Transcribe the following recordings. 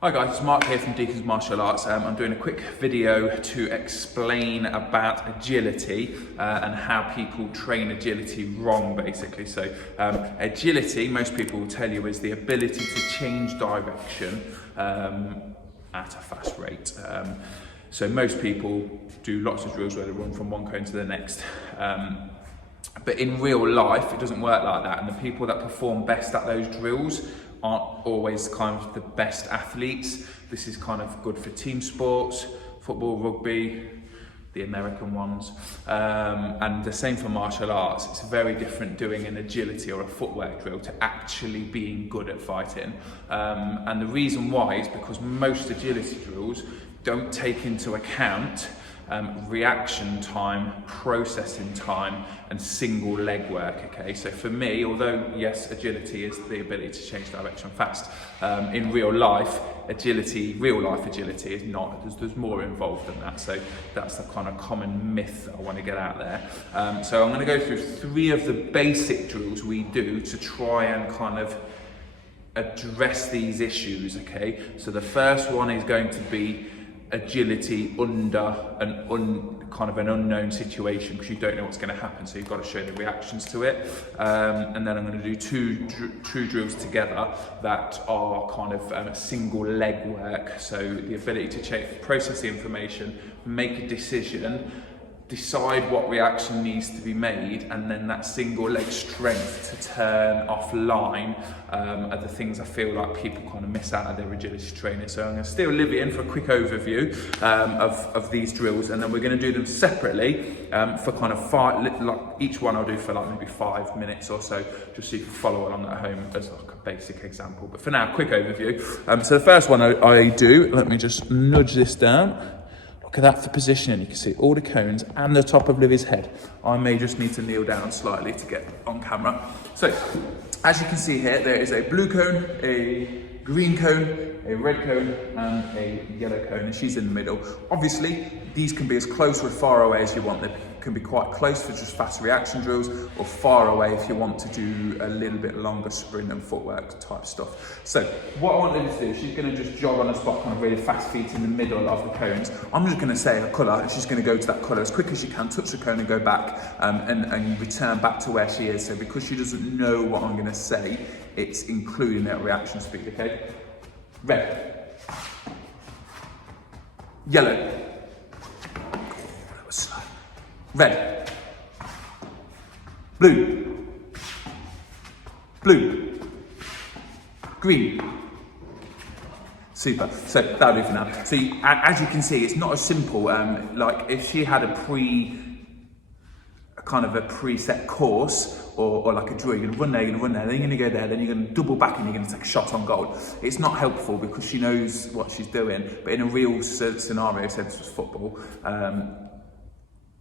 Hi guys, it's Mark here from Deacons Martial Arts. I'm doing a quick video to explain about agility and how people train agility wrong, basically. So agility, most people will tell you, is the ability to change direction at a fast rate. So most people do lots of drills where they run from one cone to the next. But in real life, it doesn't work like that. And the people that perform best at those drills aren't always kind of the best athletes. This is kind of good for team sports, football, rugby, the American ones, and the same for martial arts. It's very different doing an agility or a footwork drill to actually being good at fighting. And the reason why is because most agility drills don't take into account reaction time, processing time, and single leg work. Okay, so for me, although yes, agility is the ability to change direction fast, in real life agility is not. There's more involved than that. So that's the kind of common myth that I want to get out there. So I'm going to go through 3 of the basic drills we do to try and kind of address these issues. Okay, so the first one is going to be agility under kind of an unknown situation, because you don't know what's going to happen, so you've got to show the reactions to it. And then I'm going to do two drills together that are kind of single leg work, so the ability to process the information, make a decision, decide what reaction needs to be made, and then that single leg strength to turn offline are the things I feel like people kind of miss out of their agility training. So I'm going to steal Livy in for a quick overview of these drills, and then we're going to do them separately for kind of 5, like each one I'll do for like maybe 5 minutes or so, just so you can follow along at home as like a basic example. But for now, quick overview. So the first one I do, let me just nudge this down. Look at that for positioning. You can see all the cones and the top of Livy's head. I may just need to kneel down slightly to get on camera. So, as you can see here, there is a blue cone, a green cone, a red cone, and a yellow cone, and she's in the middle. Obviously, these can be as close or as far away as you want. They can be quite close for just fast reaction drills, or far away if you want to do a little bit longer sprint and footwork type stuff. So what I want Livy to do, she's going to just jog on the spot, kind of really fast feet in the middle of the cones. I'm just going to say a colour, and she's going to go to that colour as quick as she can, touch the cone and go back, and return back to where she is. So because she doesn't know what I'm going to say, it's including that reaction speed. Okay, red, yellow, that was slow. Red, blue, blue, green. Super. So that'll do for now. So as you can see, it's not as simple. Like if she had a preset course, or like a drill, you're gonna run there, then you're gonna go there, then you're gonna double back and you're gonna take a shot on goal. It's not helpful because she knows what she's doing. But in a real scenario, say this was football,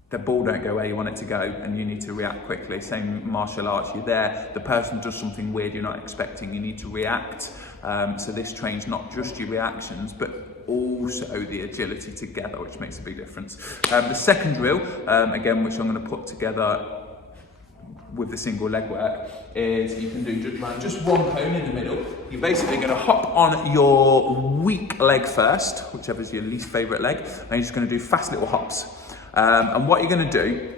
the ball don't go where you want it to go, and you need to react quickly. Same martial arts, you're there, the person does something weird you're not expecting, you need to react. So this trains not just your reactions, but also the agility together, which makes a big difference. The second drill, again, which I'm going to put together with the single leg work, is you can do just one cone in the middle. You're basically going to hop on your weak leg first, whichever's your least favourite leg, and you're just going to do fast little hops. And what you're going to do,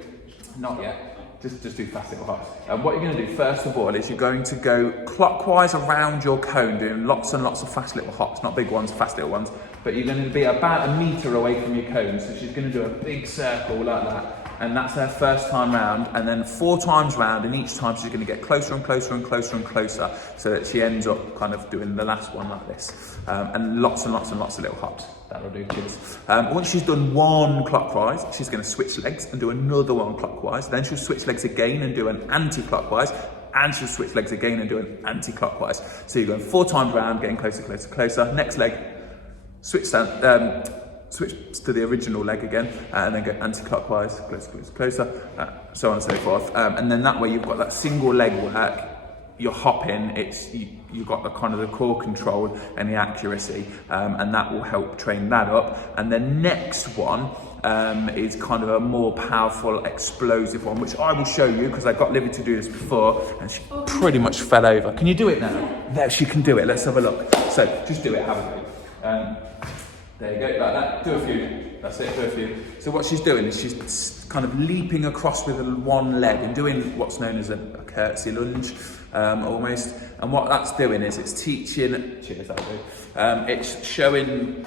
not yet, just do fast little hops. And what you're going to do first of all is you're going to go clockwise around your cone, doing lots and lots of fast little hops, not big ones, fast little ones, but you're going to be about 1 metre away from your cone. So she's going to do a big circle like that. And that's her first time round, and then 4 times round, and each time she's going to get closer and closer and closer and closer, so that she ends up kind of doing the last one like this, and lots and lots and lots of little hops. That'll do, kids. Once she's done one clockwise, she's going to switch legs and do another one clockwise. Then she'll switch legs again and do an anti-clockwise, and she'll switch legs again and do an anti-clockwise. So you're going 4 times round, getting closer, closer, closer. Next leg, switch to the original leg again, and then go anti-clockwise, closer, closer, closer, so on and so forth. And then that way you've got that single leg work, you're hopping, you've got the kind of the core control and the accuracy, and that will help train that up. And the next one is kind of a more powerful, explosive one, which I will show you because I got Livy to do this before and she pretty much fell over. Can you do it now? There, she can do it. Let's have a look. So just do it, have a go. There you go, like that. Do a few. That's it, do a few. So what she's doing is she's kind of leaping across with one leg and doing what's known as a curtsy lunge, almost. And what that's doing is it's teaching, cheers, that'll do. It's showing,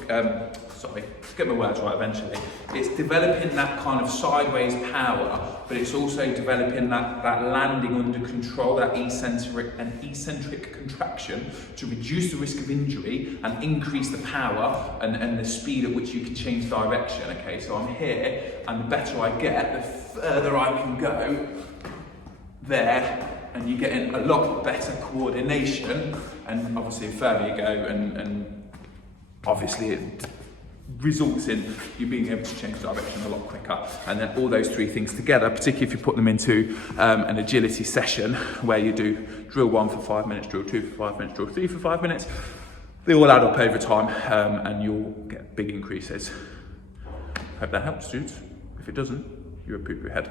sorry, let's get my words right eventually. It's developing that kind of sideways power, but it's also developing that landing under control, that eccentric contraction to reduce the risk of injury and increase the power and the speed at which you can change direction. Okay, so I'm here, and the better I get, the further I can go there, and you're getting a lot better coordination, and obviously the further you go, and obviously it results in you being able to change direction a lot quicker. And then all those three things together, particularly if you put them into an agility session where you do drill 1 for 5 minutes, drill 2 for 5 minutes, drill 3 for 5 minutes, they all add up over time, and you'll get big increases. Hope that helps, dudes. If it doesn't, you're a poo-poo head.